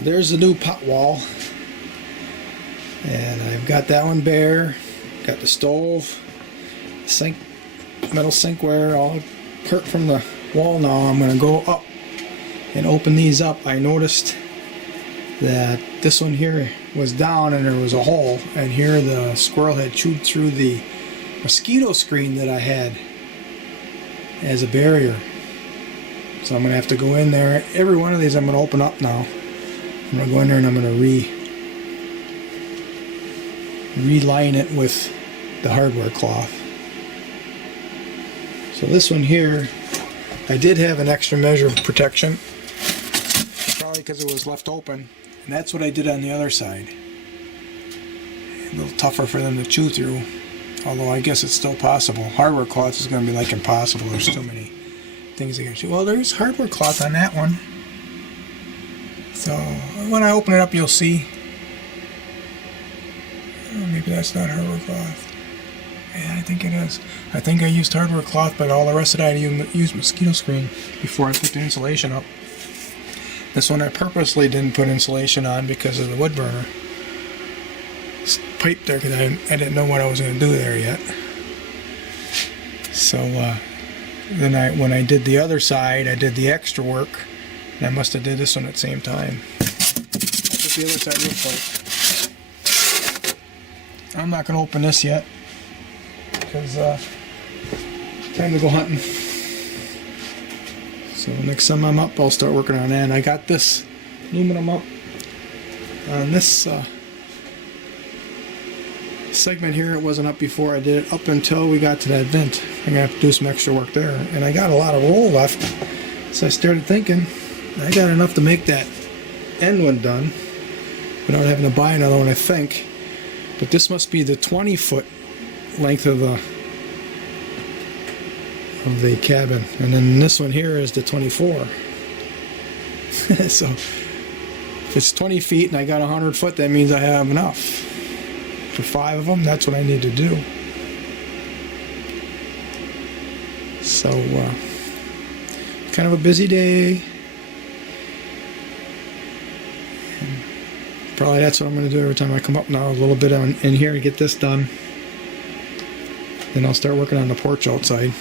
So there's the new pot wall, and I've got that one bare. Got the stove, sink, metal sinkware all apart from the wall. Now I'm going to go up and open these up. I noticed that this one here was down and there was a hole, and here the squirrel had chewed through the mosquito screen that I had as a barrier. So I'm going to have to go in there. Every one of these I'm going to open up now. I'm going to go in there and I'm going to reline it with the hardware cloth. So this one here, I did have an extra measure of protection, probably because it was left open, and that's what I did on the other side. A little tougher for them to chew through, although I guess it's still possible. Hardware cloth is going to be like impossible. There's too many things they can chew. Well, there's hardware cloth on that one. So when I open it up, you'll see. Oh, maybe that's not hardware cloth. Yeah, I think it is. I think I used hardware cloth, but all the rest of it I used mosquito screen before I put the insulation up. This one I purposely didn't put insulation on because of the wood burner. It's pipe there because I didn't know what I was going to do there yet. So then when I did the other side, I did the extra work. And I must have did this one at the same time. That's what the other side looks like. I'm not going to open this yet because time to go hunting. So next time I'm up, I'll start working on that. And I got this aluminum up on this segment here. It wasn't up before. I did it up until we got to that vent. I'm going to have to do some extra work there. And I got a lot of roll left. So I started thinking, I got enough to make that end one done without having to buy another one, I think. But this must be the 20-foot length of the cabin, and then this one here is the 24. So if it's 20 feet and I got 100 foot, that means I have enough for 5 of them. That's what I need to do. So kind of a busy day. Probably that's what I'm going to do every time I come up now, a little bit in here to get this done. Then I'll start working on the porch outside.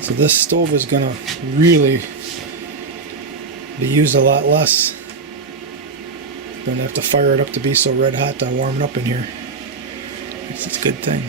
So this stove is going to really be used a lot less. I'm going to have to fire it up to be so red hot to warm it up in here. It's a good thing.